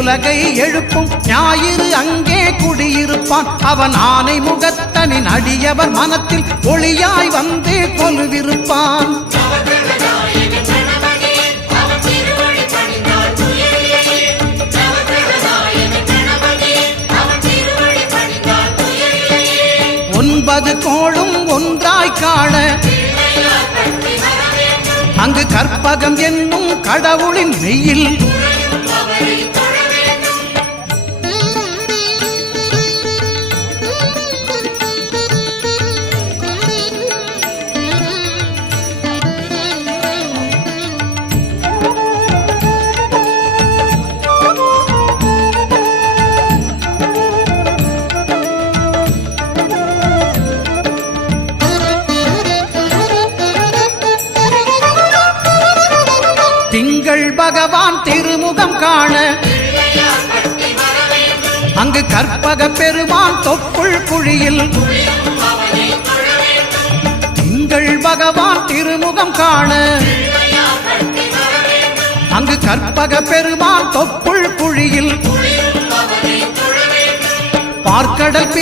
உலகை எழுப்பும் ஞாயிறு அங்கே குடியிருப்பான். அவன் ஆனை முகத்தனின் அடியவர் மனத்தில் ஒளியாய் வந்து கொலுவிருப்பான். ஒன்பது கோளும் ஒன்றாய் காண அங்கு கற்பகம் என்னும் கடவுளின் மெய்யில் திங்கள் பகவான் திருமுகம் காண அங்கு கற்பக பெருமான் தொப்புள் குழியில் திங்கள் பகவான் திருமுகம் காண அங்கு கற்பக பெருமான் தொப்புள் குழியில் பார்க்கடல்